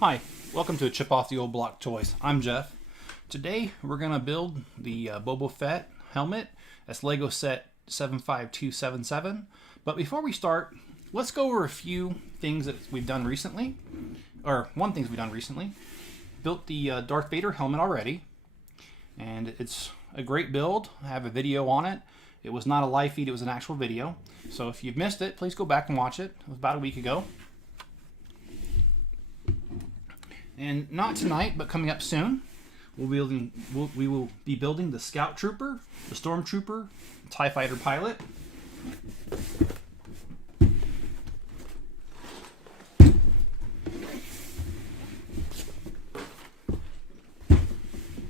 Hi, welcome to Chip Off the Old Block Toys. I'm Jeff. Today we're going to build the Boba Fett helmet. That's Lego set 75277. But before we start, let's go over a few things that we've done recently. Or one thing we've done recently. Built the Darth Vader helmet already. And it's a great build. I have a video on it. It was not a live feed, it was an actual video. So if you've missed it, please go back and watch it. It was about a week ago. And not tonight, but coming up soon, we will be building the Scout Trooper, the Stormtrooper, TIE Fighter pilot.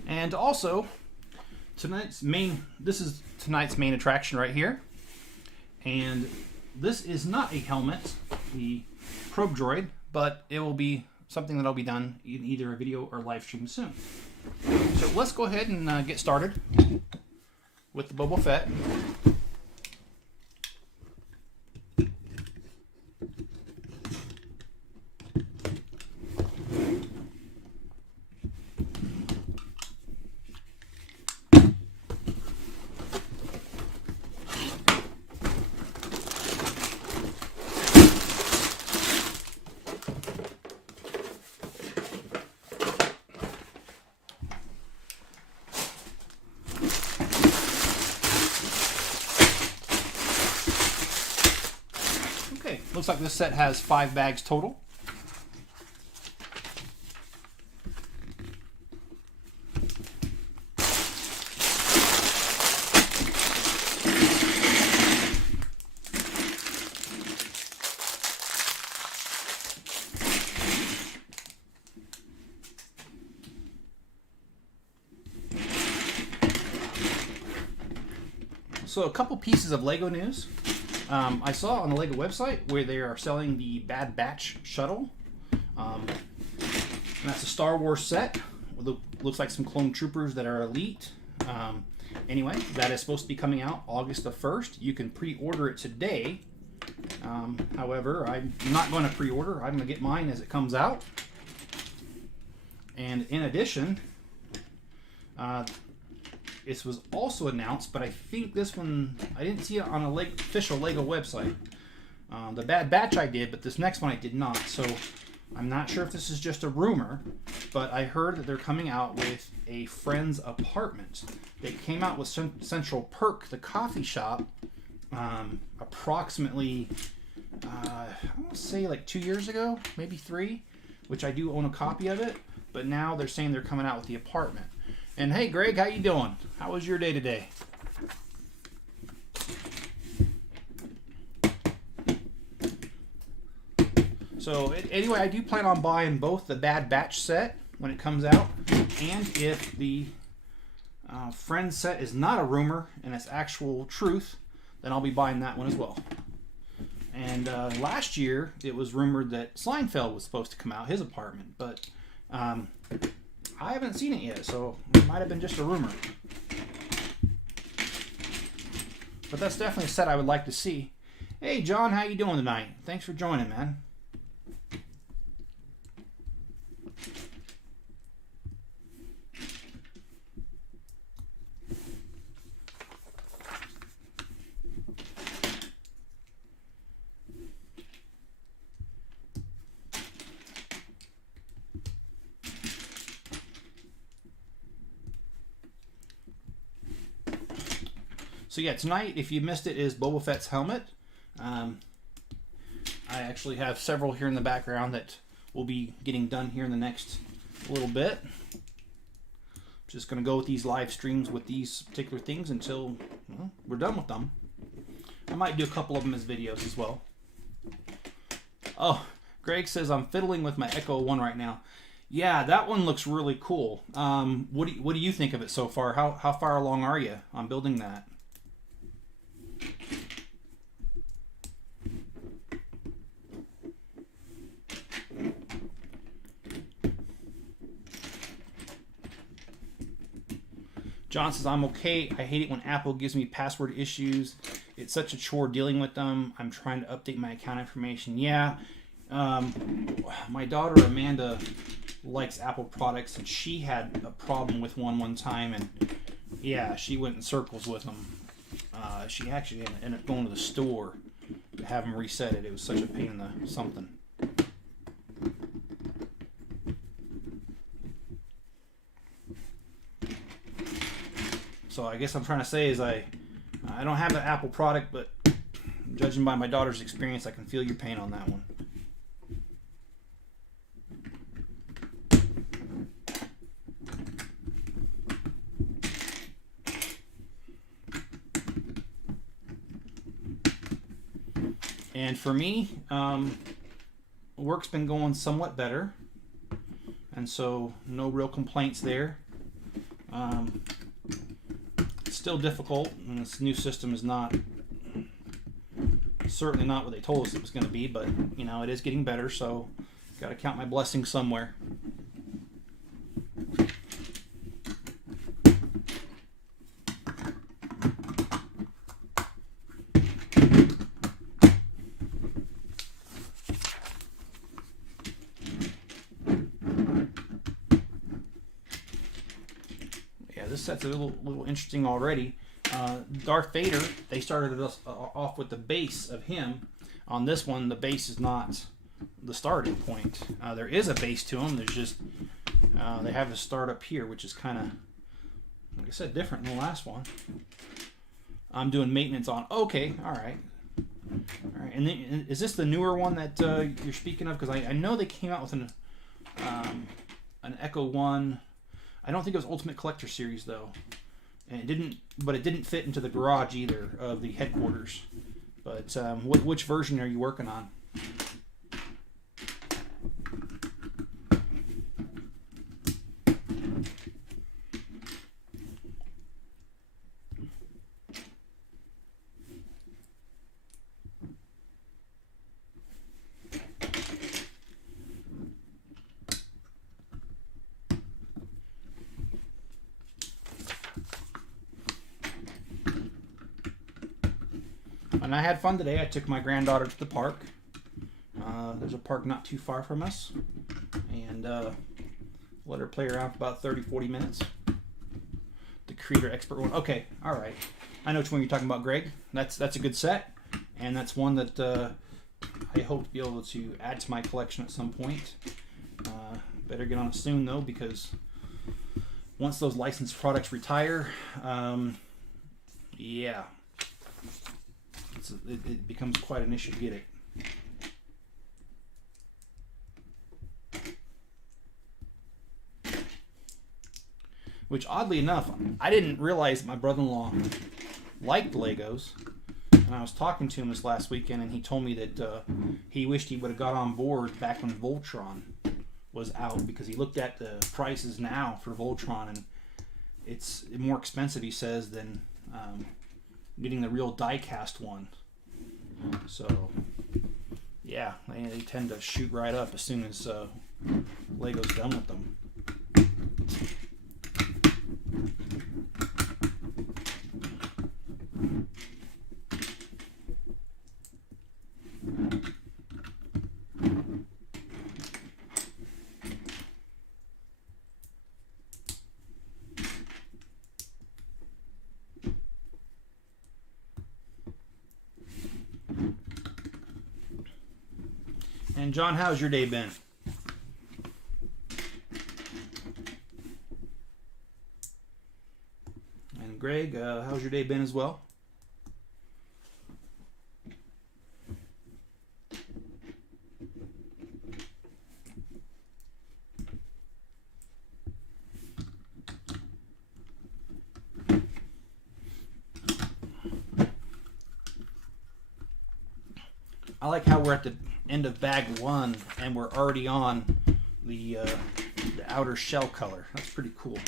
And also, this is tonight's main attraction right here. And this is not a helmet, the probe droid, but it will be something that'll be done in either a video or live stream soon. So let's go ahead and get started with the Boba Fett. Okay, looks like this set has 5 bags total. So a couple pieces of Lego news. I saw on the Lego website where they are selling the Bad Batch shuttle. And that's a Star Wars set. Looks like some clone troopers that are elite. Anyway, that is supposed to be coming out August the 1st. You can pre-order it today. However, I'm not going to pre-order. I'm going to get mine as it comes out. And in addition, this was also announced, but I think this one, I didn't see it on a official Lego website. The Bad Batch I did, but this next one I did not. So I'm not sure if this is just a rumor, but I heard that they're coming out with a friend's apartment. They came out with Central Perk, the coffee shop, approximately, I want to say like 2 years ago, maybe 3, which I do own a copy of it, but now they're saying they're coming out with the apartment. And hey, Greg, how you doing? How was your day today? So anyway, I do plan on buying both the Bad Batch set when it comes out, and if the Friends set is not a rumor and it's actual truth, then I'll be buying that one as well. And last year, it was rumored that Seinfeld was supposed to come out, his apartment, but I haven't seen it yet, so it might have been just a rumor. But that's definitely a set I would like to see. Hey, John, how you doing tonight? Thanks for joining, man. So yeah, tonight, if you missed it, is Boba Fett's helmet. I actually have several here in the background that will be getting done here in the next little bit. Just going to go with these live streams with these particular things until we're done with them. I might do a couple of them as videos as well. Oh, Greg says I'm fiddling with my Echo 1 right now. Yeah, that one looks really cool. What do you think of it so far? How far along are you on building that? John says, I'm okay. I hate it when Apple gives me password issues. It's such a chore dealing with them. I'm trying to update my account information. Yeah, My daughter Amanda likes Apple products, and she had a problem with one time, and yeah, she went in circles with them. She actually ended up going to the store to have them reset it. It was such a pain in the something. So I guess I'm trying to say is I don't have the Apple product, but judging by my daughter's experience, I can feel your pain on that one. And for me, work's been going somewhat better, and so no real complaints there. It's still difficult, and this new system is certainly not what they told us it was going to be, but you know, it is getting better, so got to count my blessings somewhere. This set's a little interesting already. Darth Vader, they started us off with the base of him. On this one, the base is not the starting point. There is a base to him. There's just they have the start up here, which is kind of, like I said, different than the last one. I'm doing maintenance on. Okay, all right. And then, is this the newer one that you're speaking of? Because I know they came out with an Echo One. I don't think it was Ultimate Collector Series though, and it didn't fit into the garage either of the headquarters. But which version are you working on? And I had fun today. I took my granddaughter to the park. There's a park not too far from us. And let her play around for about 30-40 minutes. The Creator Expert one. Okay, all right. I know which one you're talking about, Greg. That's a good set. And that's one that I hope to be able to add to my collection at some point. Better get on it soon, though, because once those licensed products retire, yeah. It becomes quite an issue to get it. Which, oddly enough, I didn't realize my brother-in-law liked Legos. And I was talking to him this last weekend, and he told me that he wished he would have got on board back when Voltron was out, because he looked at the prices now for Voltron, and it's more expensive, he says, than getting the real die-cast one. So, yeah, they tend to shoot right up as soon as Lego's done with them. And John, how's your day been? And Greg, how's your day been as well? I like how we're at the end of bag one and we're already on the outer shell color. That's pretty cool.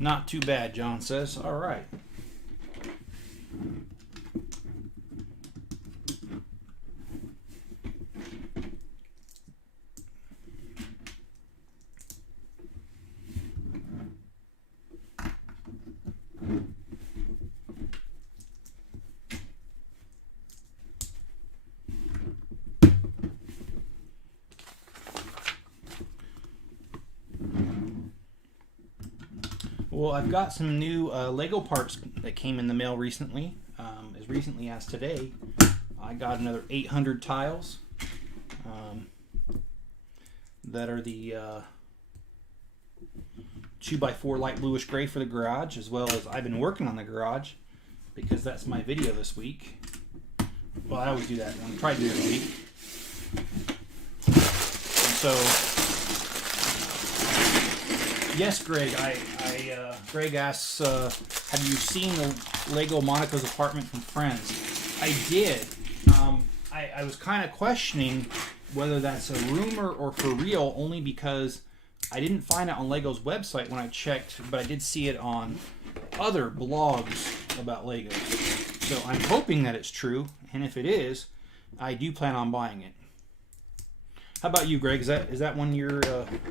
Not too bad, John says. All right. Well, I've got some new Lego parts that came in the mail recently. As recently as today, I got another 800 tiles that are the 2x4 light bluish gray for the garage, as well as I've been working on the garage because that's my video this week. Well, I always do that. I try to do it every week. And so, yes, Greg. Greg asks, have you seen the Lego Monica's apartment from Friends? I did. I was kind of questioning whether that's a rumor or for real, only because I didn't find it on Lego's website when I checked, but I did see it on other blogs about Legos. So I'm hoping that it's true, and if it is, I do plan on buying it. How about you, Greg? Is that one you're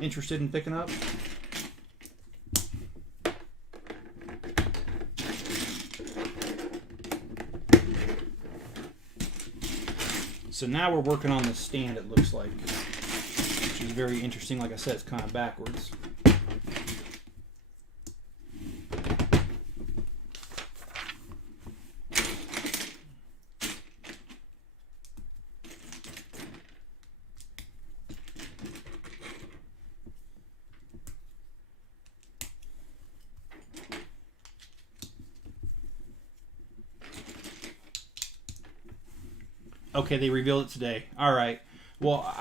interested in picking up? So now we're working on the stand, it looks like, which is very interesting. Like I said, it's kind of backwards. Okay, they revealed it today. All right. Well,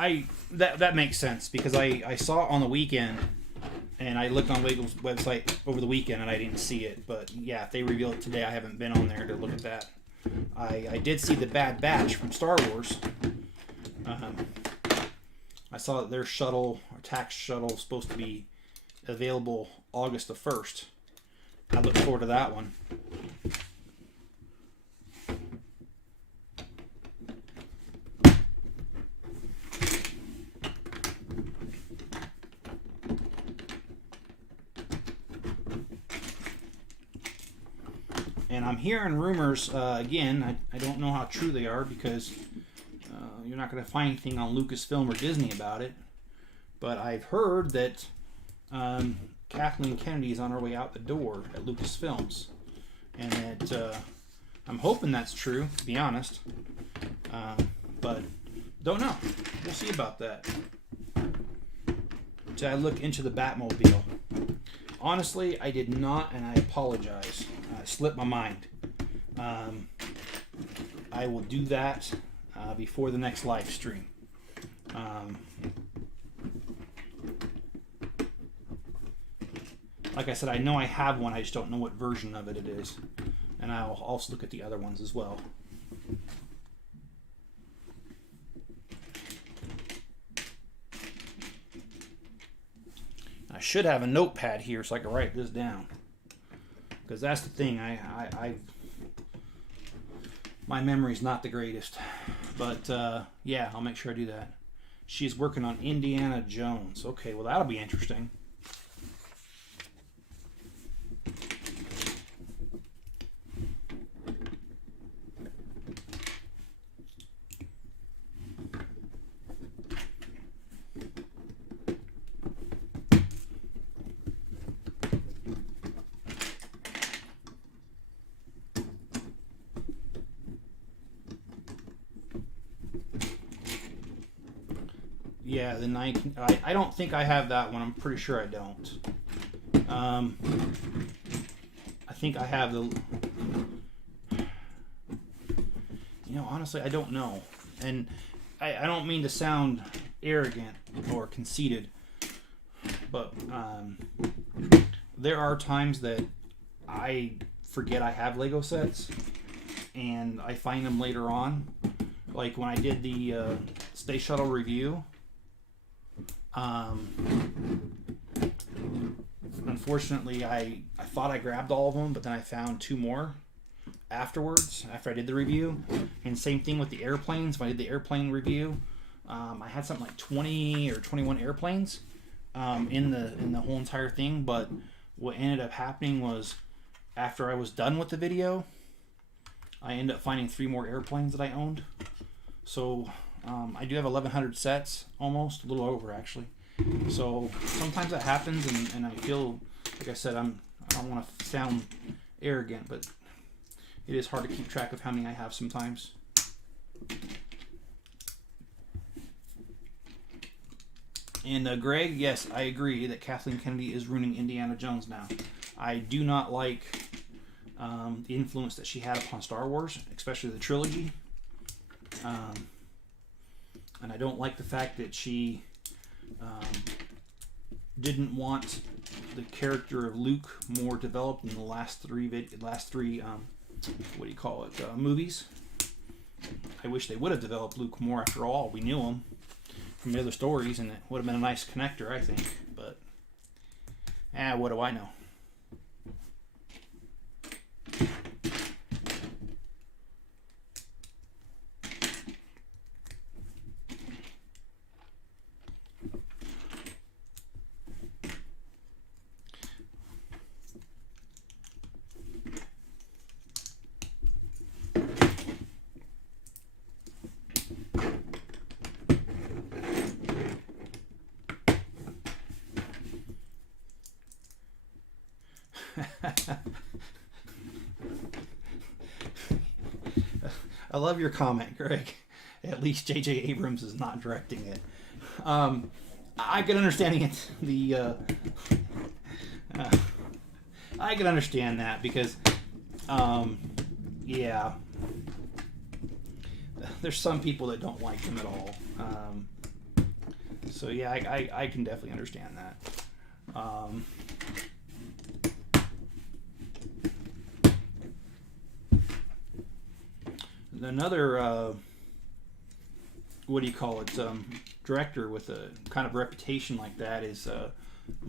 that makes sense because I saw it on the weekend, and I looked on Lego's website over the weekend and I didn't see it. But yeah, if they revealed it today, I haven't been on there to look at that. I did see the Bad Batch from Star Wars. I saw that their shuttle, or tax shuttle, is supposed to be available August the 1st. I look forward to that one. And I'm hearing rumors, again, I don't know how true they are because you're not going to find anything on Lucasfilm or Disney about it. But I've heard that Kathleen Kennedy is on her way out the door at Lucasfilms. And that I'm hoping that's true, to be honest. But don't know. We'll see about that. So I look into the Batmobile. Honestly, I did not, and I apologize. It slipped my mind. I will do that before the next live stream. Like I said, I know I have one. I just don't know what version of it is. And I'll also look at the other ones as well. I should have a notepad here so I can write this down. Because that's the thing. My memory's not the greatest. But yeah, I'll make sure I do that. She's working on Indiana Jones. Okay, well that'll be interesting. Yeah, the 19. I don't think I have that one. I'm pretty sure I don't. I think I have the. Honestly, I don't know, and I don't mean to sound arrogant or conceited, but there are times that I forget I have Lego sets, and I find them later on. Like when I did the Space Shuttle review. Unfortunately, I thought I grabbed all of them, but then I found 2 more afterwards, after I did the review. And same thing with the airplanes. When I did the airplane review, I had something like 20 or 21 airplanes in the whole entire thing. But what ended up happening was, after I was done with the video, I ended up finding 3 more airplanes that I owned. So I do have 1,100 sets, almost, a little over actually. So sometimes that happens, and I feel, like I said, I don't want to sound arrogant, but it is hard to keep track of how many I have sometimes. And Greg, yes, I agree that Kathleen Kennedy is ruining Indiana Jones now. I do not like the influence that she had upon Star Wars, especially the trilogy. And I don't like the fact that she didn't want the character of Luke more developed in the last three movies. I wish they would have developed Luke more. After all, we knew him from the other stories, and it would have been a nice connector, I think. But what do I know? I love your comment, Greg. At least J.J. Abrams is not directing it. I can understand it. I can understand that because, yeah, there's some people that don't like him at all. So yeah, I can definitely understand that. Another director with a kind of reputation like that is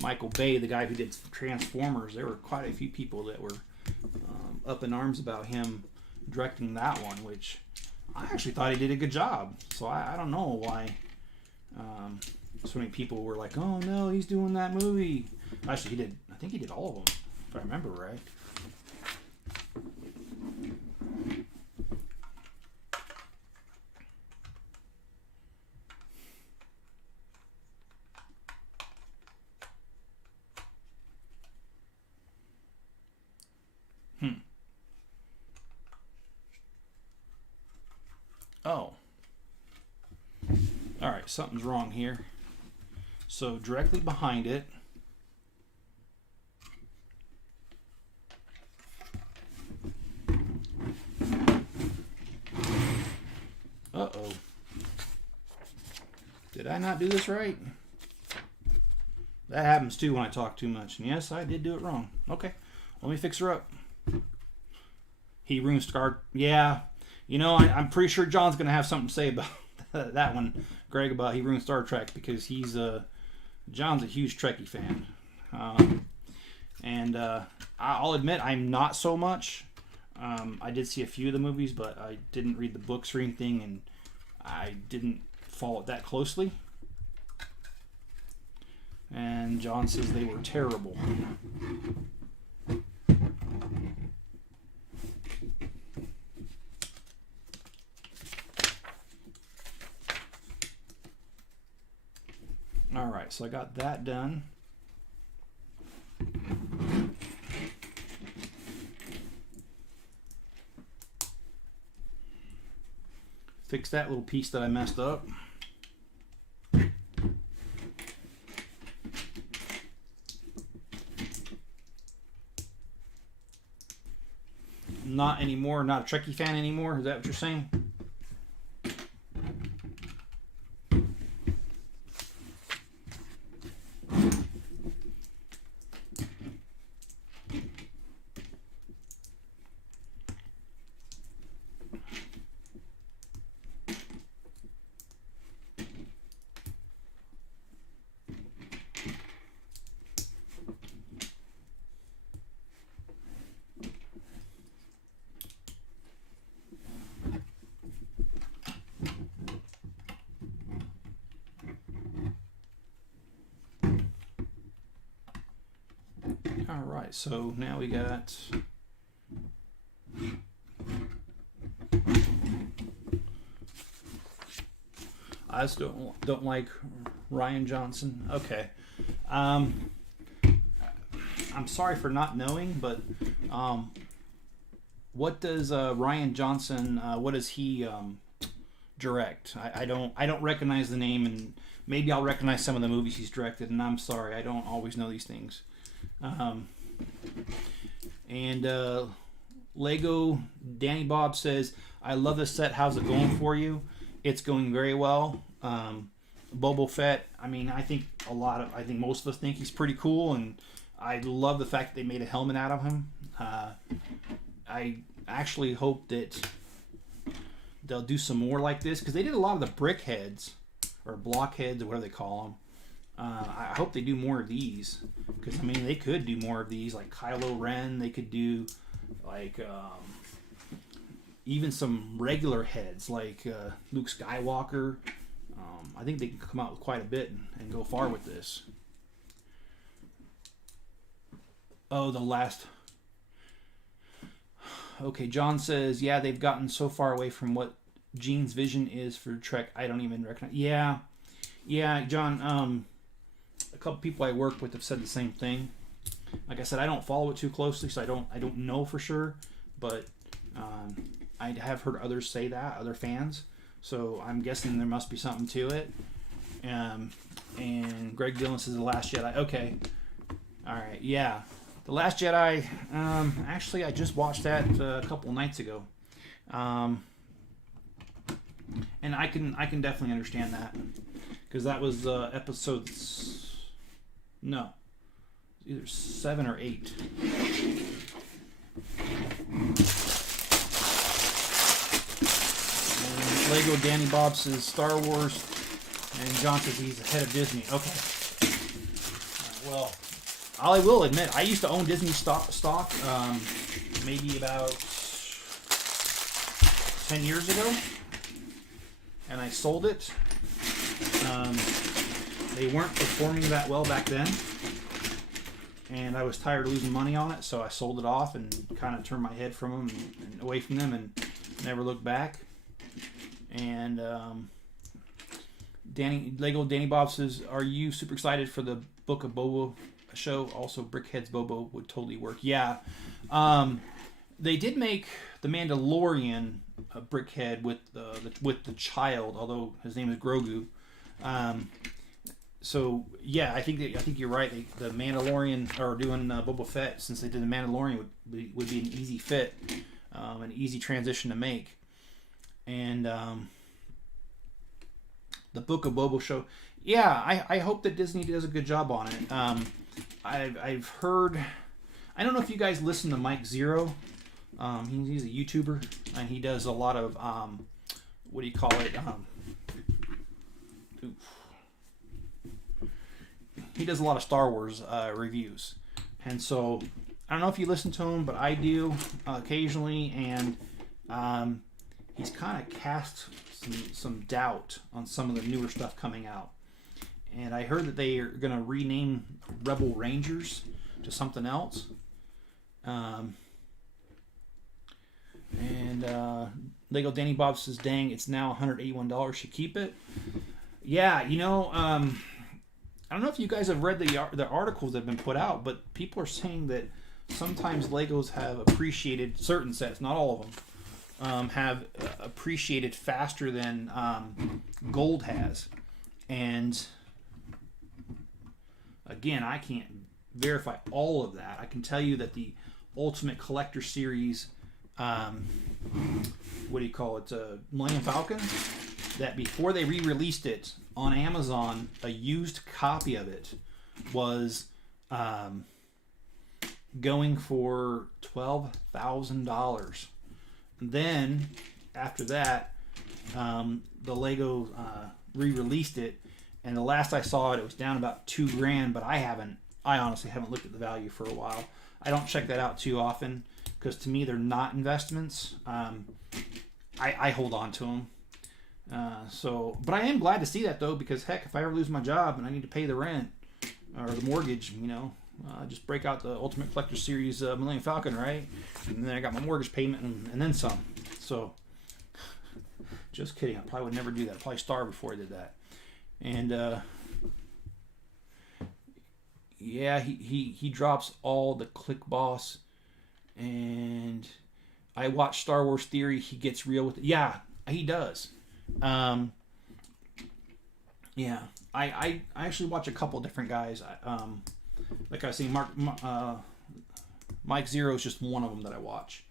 Michael Bay, the guy who did Transformers. There were quite a few people that were up in arms about him directing that one, which I actually thought he did a good job. So I don't know why so many people were like, oh no, he's doing that movie. Actually, I think he did all of them, if I remember right. Oh. Alright, something's wrong here. So directly behind it, uh-oh. Did I not do this right? That happens too when I talk too much. And yes, I did do it wrong. Okay, let me fix her up. He ruined Scar. Yeah. You know, I'm pretty sure John's going to have something to say about that one, Greg, about he ruined Star Trek, because John's a huge Trekkie fan. I'll admit I'm not so much. I did see a few of the movies, but I didn't read the books or anything, and I didn't follow it that closely. And John says they were terrible. Alright, so I got that done. Fix that little piece that I messed up. Not anymore, not a Trekkie fan anymore, is that what you're saying? right, so now we got... I just don't like Ryan Johnson. Okay. I'm sorry for not knowing, but what does Ryan Johnson? What does he direct? I don't recognize the name, and maybe I'll recognize some of the movies he's directed. And I'm sorry, I don't always know these things. Lego Danny Bob says, "I love this set. How's it going for you?" It's going very well. Boba Fett, I mean, I think most of us think he's pretty cool, and I love the fact that they made a helmet out of him. I actually hope that they'll do some more like this, because they did a lot of the brick heads, or block heads, or whatever they call them. I hope they do more of these, because, I mean, they could do more of these, like Kylo Ren. They could do, like... even some regular heads like Luke Skywalker. I think they can come out with quite a bit and go far with this. Oh, the last... Okay, John says, yeah, they've gotten so far away from what Gene's vision is for Trek, I don't even recognize... Yeah, John, a couple people I work with have said the same thing. Like I said, I don't follow it too closely, so I don't know for sure, but... I have heard others say that, other fans. So I'm guessing there must be something to it. And Greg Dillon says The Last Jedi. Okay. All right. Yeah. The Last Jedi. Actually, I just watched that a couple nights ago. And I can definitely understand that, because that was episodes. No, either 7 or 8. Lego Danny Bob says Star Wars, and John says he's the head of Disney. Okay. Well, I will admit, I used to own Disney stock maybe about 10 years ago, and I sold it. They weren't performing that well back then, and I was tired of losing money on it, so I sold it off and kind of turned my head from them and away from them and never looked back. And Lego Danny Bob says, are you super excited for the Book of Boba show? Also, Brickhead's Boba would totally work. Yeah. They did make the Mandalorian a Brickhead with the child, although his name is Grogu. So yeah, I think you're right. The Mandalorian, or doing Boba Fett, since they did the Mandalorian, would be an easy fit, an easy transition to make. And the Book of Boba show, yeah, I hope that Disney does a good job on it. I've heard, I don't know if you guys listen to Mike Zero. He's a YouTuber, and he does a lot of what do you call it? He does a lot of Star Wars reviews, and so I don't know if you listen to him, but I do occasionally, and he's kind of cast some doubt on some of the newer stuff coming out. And I heard that they are going to rename Rebel Rangers to something else. Lego Danny Bob says, dang, it's now $181. Should keep it. Yeah, I don't know if you guys have read the articles that have been put out, but people are saying that sometimes Legos have appreciated certain sets, not all of them. Have appreciated faster than gold has. And again, I can't verify all of that. I can tell you that the Ultimate Collector Series, Millennium Falcon, that before they re-released it on Amazon, a used copy of it was going for $12,000. Then, after that, the Lego re-released it, and the last I saw it was down about $2,000. But I honestly haven't looked at the value for a while. I don't check that out too often, because to me they're not investments. I hold on to them. But I am glad to see that though, because heck, if I ever lose my job and I need to pay the rent or the mortgage, just break out the Ultimate Collector Series Millennium Falcon, right? And then I got my mortgage payment and then some. So, just kidding. I probably would never do that. I'd probably starve before I did that. And yeah, he drops all the Click Boss, and I watch Star Wars Theory. He gets real with it. Yeah, he does. Yeah, I actually watch a couple different guys. Like I was saying, Mike Zero is just one of them that I watch.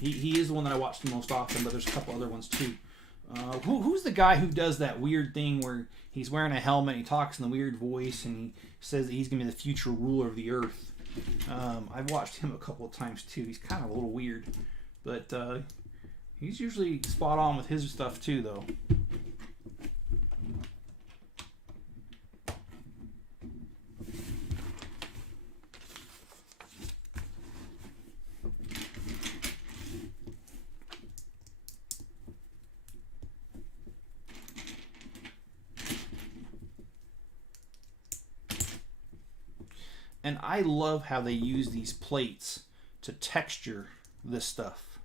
He is the one that I watch the most often, but there's a couple other ones too. Who's the guy who does that weird thing where he's wearing a helmet and he talks in a weird voice and he says that he's going to be the future ruler of the earth? I've watched him a couple of times too. He's kind of a little weird, but he's usually spot on with his stuff too, though. And I love how they use these plates to texture this stuff.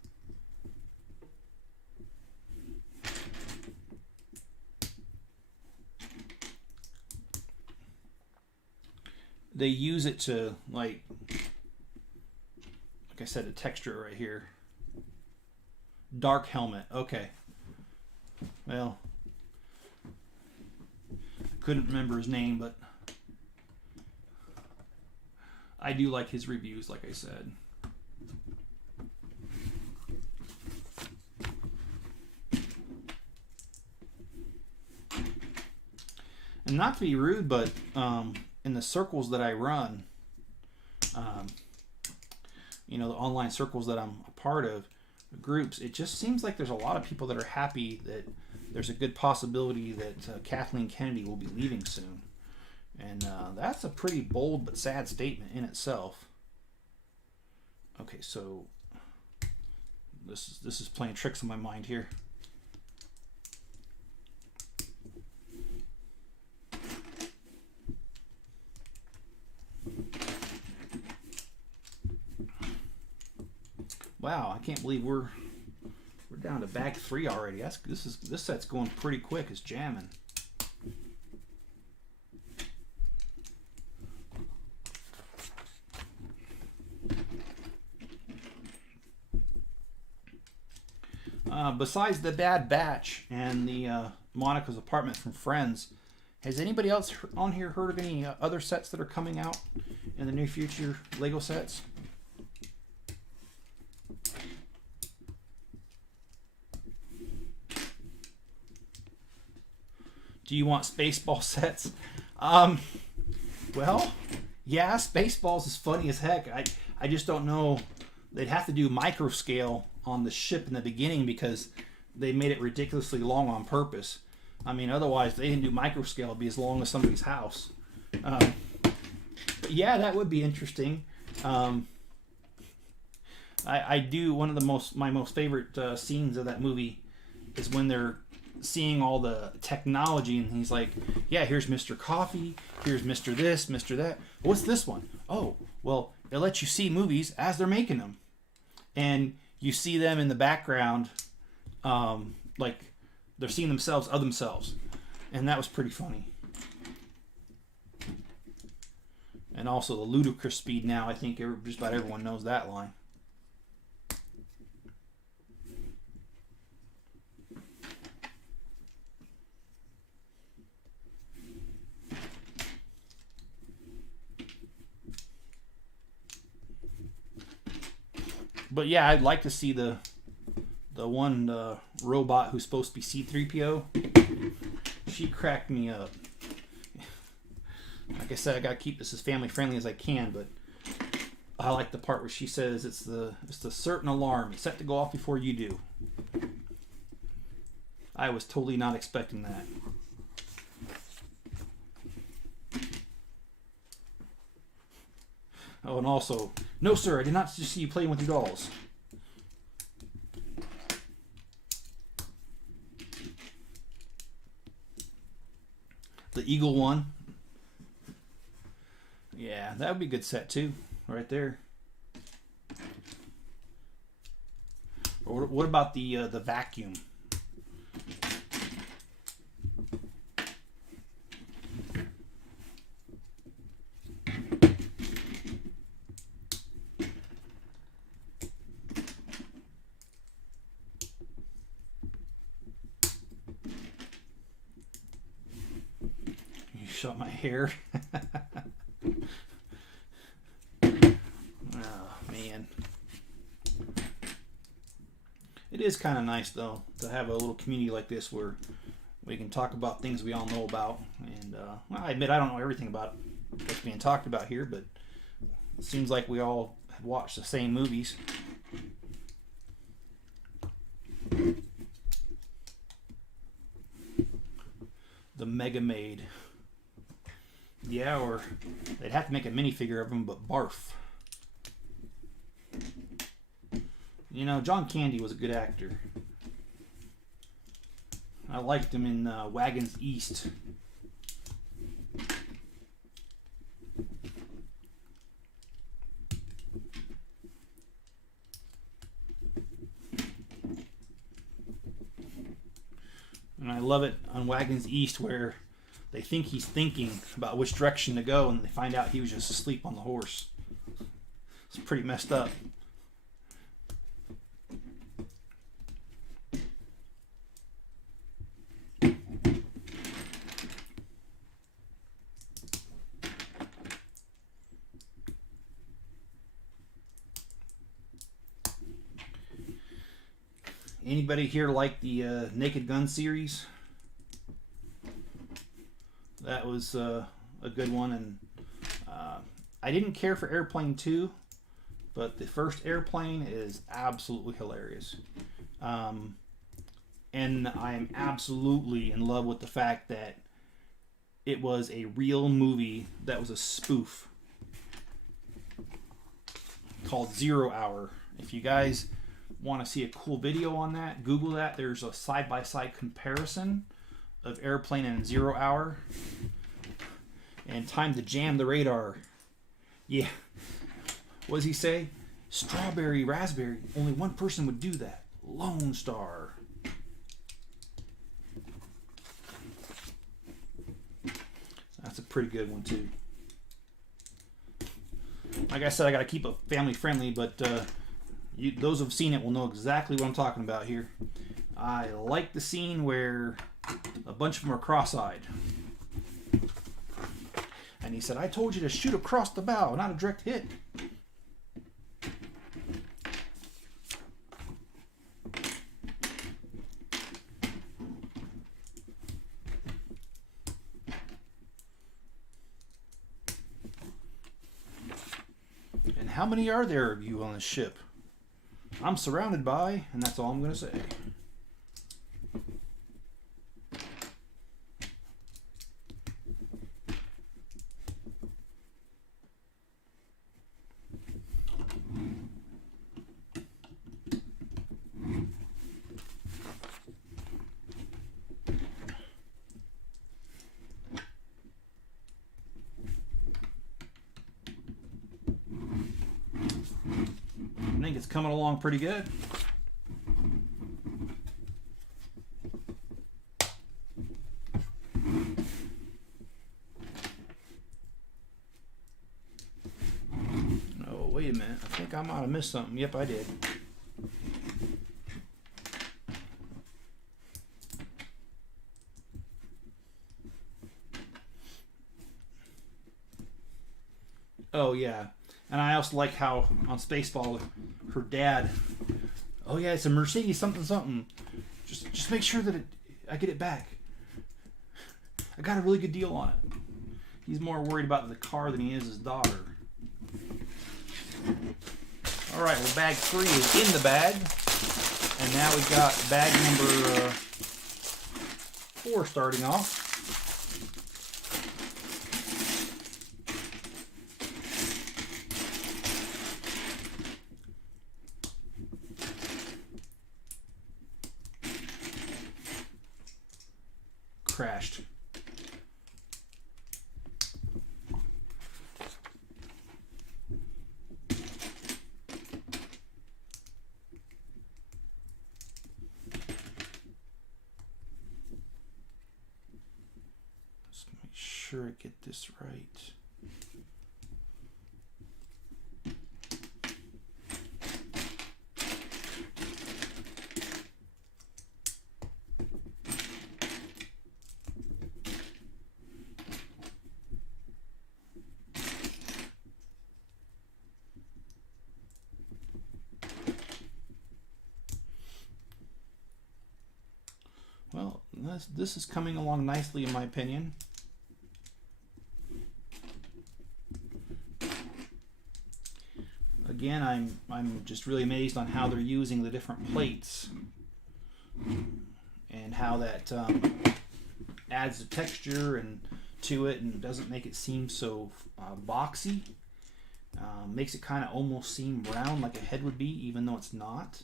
They use it to, like I said, to texture it right here. Dark helmet. Okay. Well, I couldn't remember his name, but I do like his reviews, like I said. And not to be rude, but in the circles that I run, you know, the online circles that I'm a part of, the groups, it just seems like there's a lot of people that are happy that there's a good possibility that Kathleen Kennedy will be leaving soon. And that's a pretty bold but sad statement in itself. Okay, so this is playing tricks on my mind here. Wow, I can't believe we're down to bag 3 already. This set's going pretty quick. It's jamming. Besides the Bad Batch and the Monica's Apartment from Friends, has anybody else on here heard of any other sets that are coming out in the near future, Lego sets? Do you want Spaceball sets? Well, yeah, Spaceballs is funny as heck. I just don't know. They'd have to do micro scale on the ship in the beginning because they made it ridiculously long on purpose. I mean, otherwise they didn't do micro scale. It'd be as long as somebody's house. But yeah, that would be interesting. I do one of my most favorite scenes of that movie is when they're seeing all the technology and he's like, yeah, here's Mr. Coffee, here's Mr. This, Mr. That. What's this one? Oh, well, it lets you see movies as they're making them. And you see them in the background, like they're seeing themselves of themselves. And that was pretty funny. And also the ludicrous speed now, I think just about everyone knows that line. But yeah, I'd like to see the one robot who's supposed to be C-3PO. She cracked me up. Like I said, I gotta keep this as family friendly as I can, but I like the part where she says it's the certain alarm. It's set to go off before you do. I was totally not expecting that. Oh, and also, no sir, I did not just see you playing with your dolls. The Eagle one. Yeah, that would be a good set too, right there. Or what about the vacuum? You shot my hair. Oh man. It is kind of nice though to have a little community like this where we can talk about things we all know about. And well, I admit I don't know everything about what's being talked about here, but it seems like we all have watched the same movies. The Mega Maid. Yeah, or they'd have to make a minifigure of him, but barf. You know, John Candy was a good actor. I liked him in Wagons East. And I love it on Wagons East where they think he's thinking about which direction to go and they find out he was just asleep on the horse. It's pretty messed up. Anybody here like the Naked Gun series? That was a good one, and I didn't care for Airplane 2, but the first Airplane is absolutely hilarious. And I am absolutely in love with the fact that it was a real movie that was a spoof called 0 Hour. If you guys want to see a cool video on that, Google that. There's a side-by-side comparison of Airplane and 0 Hour. And Time to Jam the Radar. Yeah. What does he say? Strawberry, raspberry. Only one person would do that. Lone Star. That's a pretty good one too. Like I said, I got to keep it family friendly, but those who've seen it will know exactly what I'm talking about here. I like the scene where a bunch of them are cross-eyed. And he said, I told you to shoot across the bow, not a direct hit. And how many are there of you on this ship? I'm surrounded by, and that's all I'm going to say. I think it's coming along pretty good. Oh, wait a minute. I think I might have missed something. Yep, I did. Oh, yeah. And I also like how on Spaceball, her dad, oh yeah, it's a Mercedes something something. Just make sure that I get it back. I got a really good deal on it. He's more worried about the car than he is his daughter. All right, well, bag 3 is in the bag, and now we've got bag number 4 starting off. Crashed. sure I get this right. Well, this is coming along nicely in my opinion. Again, I'm just really amazed on how they're using the different plates and how that adds the texture and to it and doesn't make it seem so boxy. Makes it kind of almost seem round like a head would be, even though it's not.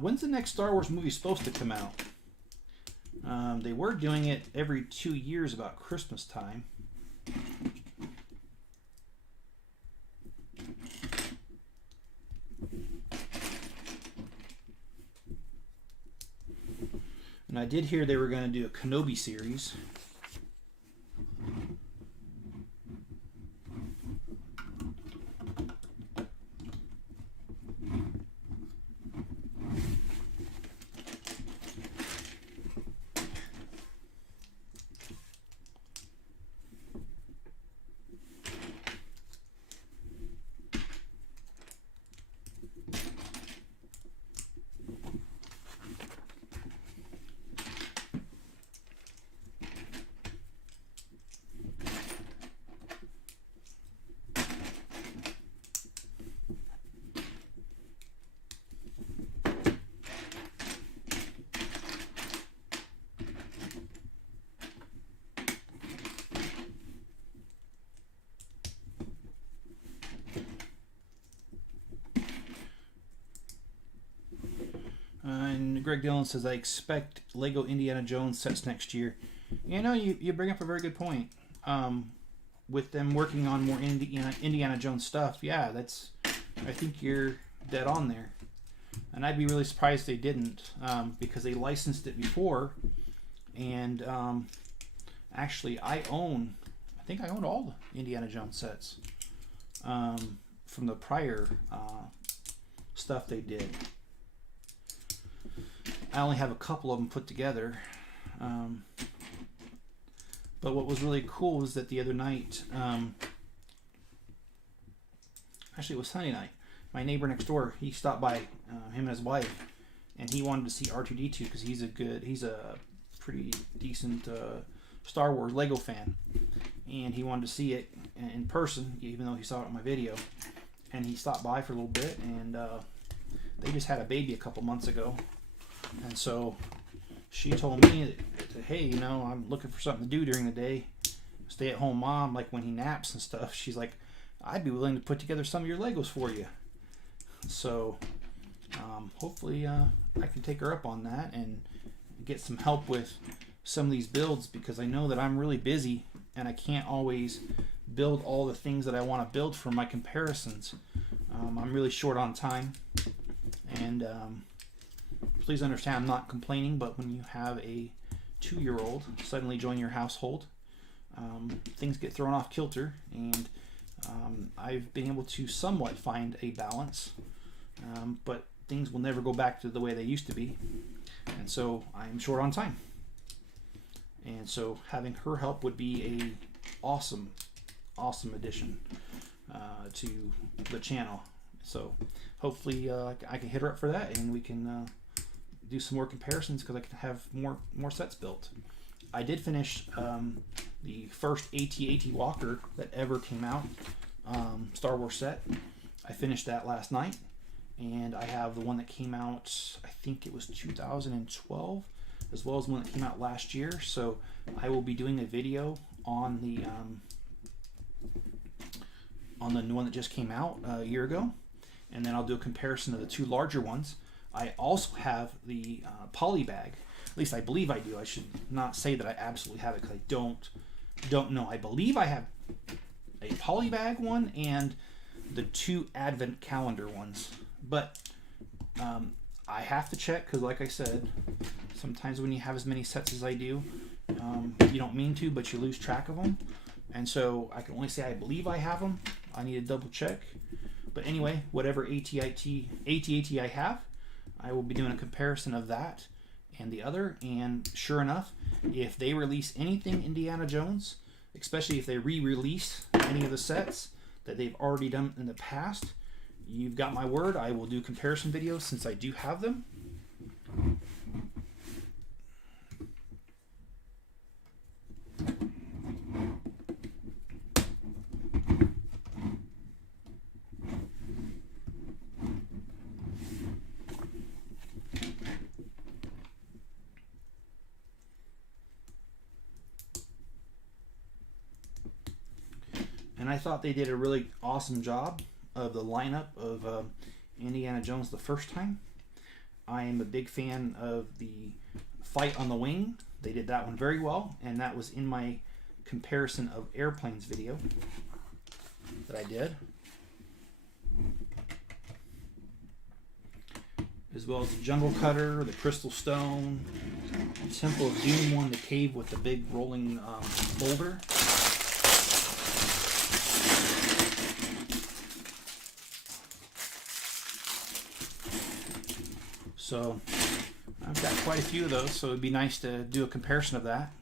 When's the next Star Wars movie supposed to come out? They were doing it every 2 years about Christmas time. And I did hear they were going to do a Kenobi series. And Greg Dillon says, I expect Lego Indiana Jones sets next year. You know, you bring up a very good point. With them working on more Indiana Jones stuff, yeah, I think you're dead on there. And I'd be really surprised if they didn't, because they licensed it before. And actually, I think I owned all the Indiana Jones sets from the prior stuff they did. I only have a couple of them put together. But what was really cool was that the other night, actually it was Sunday night, my neighbor next door, he stopped by, him and his wife, and he wanted to see R2-D2 because he's a pretty decent Star Wars Lego fan. And he wanted to see it in person, even though he saw it on my video. And he stopped by for a little bit, and they just had a baby a couple months ago. And so she told me that, hey, you know, I'm looking for something to do during the day. Stay at home mom, like when he naps and stuff. She's like, I'd be willing to put together some of your Legos for you. So hopefully I can take her up on that and get some help with some of these builds, because I know that I'm really busy and I can't always build all the things that I want to build for my comparisons. I'm really short on time, and please understand I'm not complaining, but when you have a 2-year-old suddenly join your household, things get thrown off kilter, and I've been able to somewhat find a balance, but things will never go back to the way they used to be, and so I'm short on time. And so having her help would be a awesome addition to the channel. So hopefully I can hit her up for that, and we can do some more comparisons, because I can have more sets built. I did finish the first AT-AT Walker that ever came out, Star Wars set. I finished that last night, and I have the one that came out, I think it was 2012, as well as one that came out last year. So I will be doing a video on the new one that just came out a year ago, and then I'll do a comparison of the two larger ones. I also have the poly bag. At least I believe I do. I should not say that I absolutely have it, because I don't know. I believe I have a poly bag one and the two advent calendar ones, but I have to check, because like I said, sometimes when you have as many sets as I do, you don't mean to, but you lose track of them, and so I can only say I believe I have them. I need to double check. But anyway, whatever AT-AT I have, I will be doing a comparison of that and the other. And sure enough, if they release anything Indiana Jones, especially if they re-release any of the sets that they've already done in the past, you've got my word, I will do comparison videos since I do have them. And I thought they did a really awesome job of the lineup of Indiana Jones the first time. I am a big fan of the fight on the wing. They did that one very well, and that was in my comparison of airplanes video that I did. As well as the Jungle Cutter, the Crystal Stone, Temple of Doom one, the cave with the big rolling boulder. So I've got quite a few of those, so it'd be nice to do a comparison of that.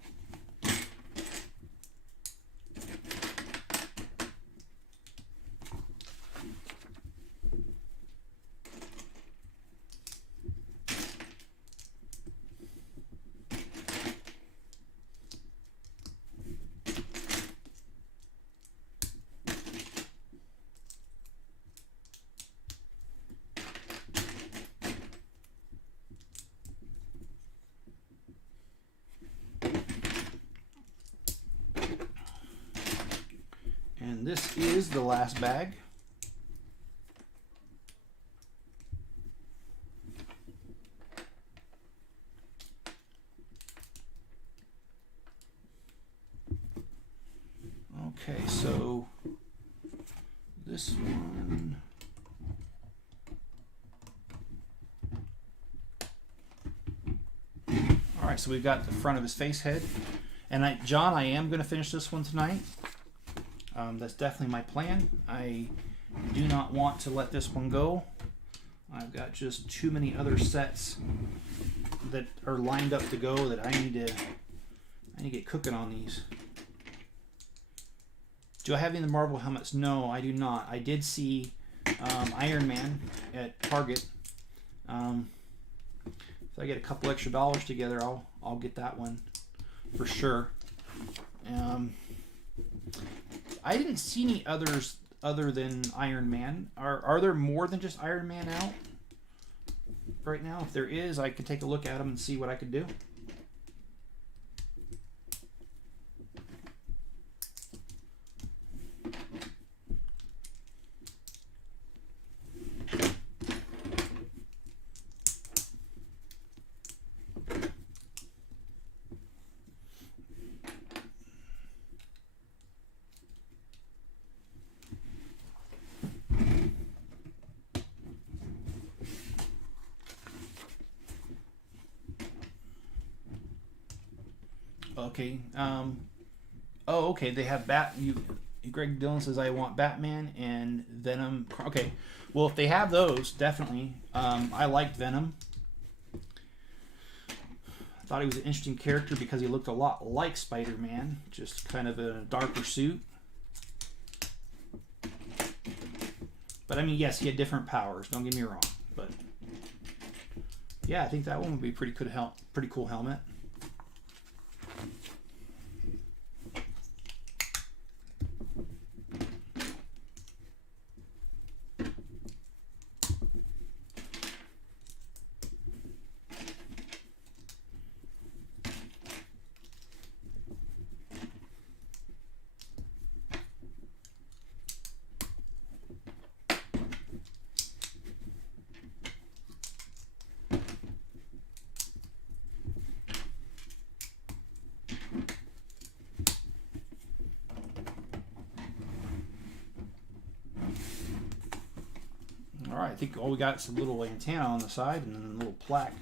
And this is the last bag. Okay, so this one. All right, so we've got the front of his face head. And John, I am going to finish this one tonight. That's definitely my plan. I do not want to let this one go. I've got just too many other sets that are lined up to go that I need to get cooking on these. Do I have any of the Marvel helmets? No, I do not. I did see Iron Man at Target. If I get a couple extra dollars together, I'll get that one for sure. I didn't see any others other than Iron Man. Are there more than just Iron Man out right now? If there is, I could take a look at them and see what I could do. Okay. Oh, okay. They have Greg Dillon says I want Batman and Venom. Okay. Well, if they have those, definitely. I liked Venom. I thought he was an interesting character because he looked a lot like Spider-Man, just kind of in a darker suit. But I mean, yes, he had different powers. Don't get me wrong. But yeah, I think that one would be pretty cool helmet. think all we got is a little antenna on the side and then a little plaque.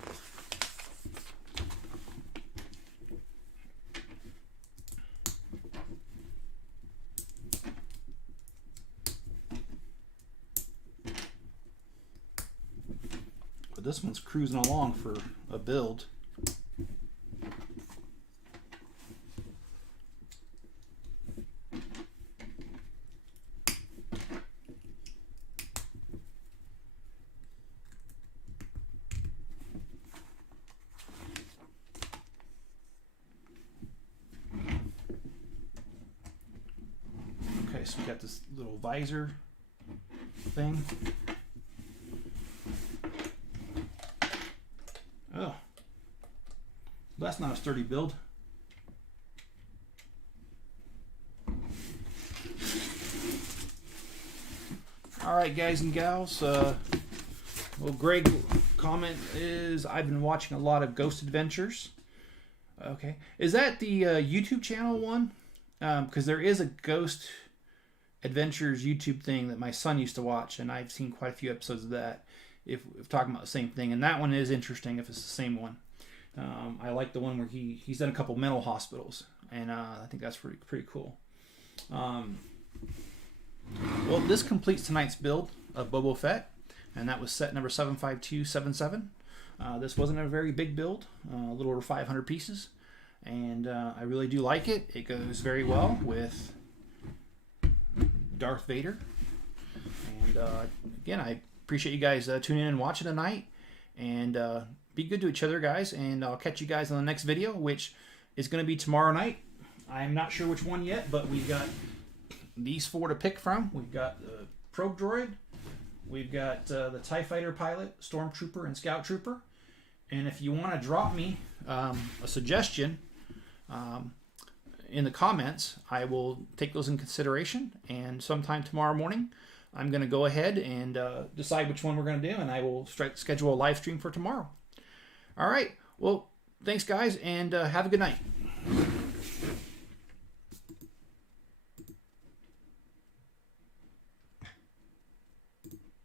But this one's cruising along for a build. Okay, so we got this little visor thing. Oh, that's not a sturdy build. All right, guys and gals. Well, Greg comment is, I've been watching a lot of Ghost Adventures. Okay, is that the YouTube channel one? Because there is a Ghost Adventures YouTube thing that my son used to watch, and I've seen quite a few episodes of that. If talking about the same thing, and that one is interesting if it's the same one. I like the one where he's done a couple mental hospitals, and I think that's pretty cool. Well, this completes tonight's build of Boba Fett, and that was set number 75277. This wasn't a very big build, a little over 500 pieces, and I really do like it. It goes very well with Darth Vader, and again, I appreciate you guys tuning in and watching tonight, and be good to each other, guys, and I'll catch you guys on the next video, which is going to be tomorrow night. I'm not sure which one yet, but we've got these 4 to pick from. We've got the probe droid, we've got the TIE Fighter pilot, Stormtrooper, and Scout Trooper, and if you want to drop me a suggestion in the comments, I will take those in consideration, and sometime tomorrow morning I'm going to go ahead and decide which one we're going to do, and I will schedule a live stream for tomorrow. All right. Well, thanks, guys, and have a good night.